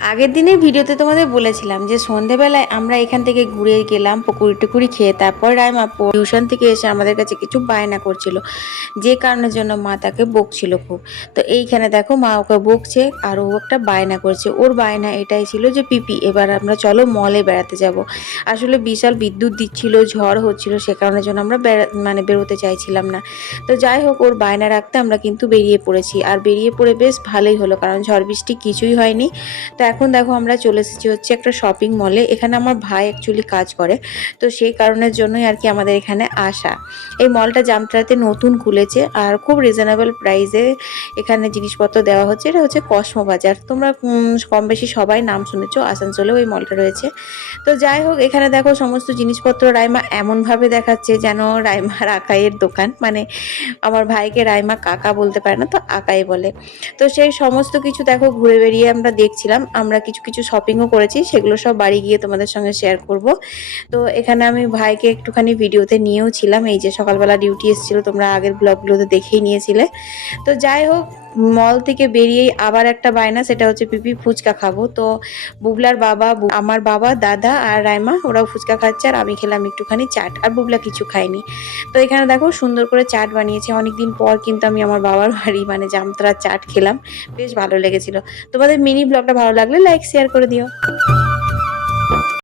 আগের দিনের ভিডিওতে তোমাদের বলেছিলাম যে সন্ধেবেলায় আমরা এখান থেকে ঘুরে গেলাম, পকুড়ি টুকুরি খেয়ে। তারপর রাইমা টিউশন থেকে এসে আমাদের কাছে কিছু বায়না করছিল, যে কারণের জন্য মা তাকে বকছিল খুব। তো এইখানে দেখো মা ওকে বকছে আর ও একটা বায়না করছে। ওর বায়না এটাই ছিল যে পিপি এবার আমরা চলো মলে বেড়াতে যাব। আসলে বিশাল বিদ্যুৎ দিচ্ছিল, ঝড় হচ্ছিল, সে কারণের জন্য আমরা বেরোতে চাইছিলাম না। তো যাই হোক, ওর বায়না রাখতে আমরা কিন্তু বেরিয়ে পড়েছি, আর বেরিয়ে পড়ে বেশ ভালোই হলো, কারণ ঝড় বৃষ্টি কিছুই হয়নি। তো এখন দেখো আমরা চলে এসেছি হচ্ছে একটা শপিং মলে। এখানে আমার ভাই অ্যাকচুয়ালি কাজ করে, তো সেই কারণের জন্যই আর কি আমাদের এখানে আসা। এই মলটা জামতলাতে নতুন খুলেছে আর খুব রিজনেবল প্রাইসে এখানে জিনিসপত্র দেওয়া হচ্ছে। এটা হচ্ছে কসমো বাজার, তোমরা কম বেশি সবাই নাম শুনেছো, আসানসোলেও এই মলটা রয়েছে। তো যাই হোক, এখানে দেখো সমস্ত জিনিসপত্র রাইমা এমনভাবে দেখাচ্ছে যেন রাইমার আকাইয়ের দোকান, মানে আমার ভাইকে রাইমা কাকা বলতে পারে না, তো আকাই বলে। তো সেই সমস্ত কিছু দেখো ঘুরে বেরিয়ে আমরা দেখছিলাম। আমরা কিছু কিছু শপিংও করেছি, সেগুলো সব বাড়ি গিয়ে তোমাদের সঙ্গে শেয়ার করব। তো এখানে আমি ভাইকে একটুখানি ভিডিওতে নিয়েও ছিলাম, এই যে সকালবেলা ডিউটি এসেছিল, তোমরা আগের ব্লগগুলোতে দেখেই নিয়েছিলে। তো যাই হোক, মল থেকে বেরিয়েই আবার একটা বায়না, সেটা হচ্ছে পিপি ফুচকা খাবো। তো বুবলার বাবা, আমার বাবা, দাদা আর রাইমা ওরাও ফুচকা খাচ্ছে, আর আমি খেলাম একটুখানি চাট, আর বুবলা কিছু খায়নি। তো এখানে দেখো সুন্দর করে চাট বানিয়েছে, অনেকদিন পর কিন্তু আমি আমার বাবার বাড়ি মানে জামতলার চাট খেলাম, বেশ ভালো লেগেছিল। তোমাদের মিনি ব্লগটা ভালো লাগলে লাইক শেয়ার করে দিও।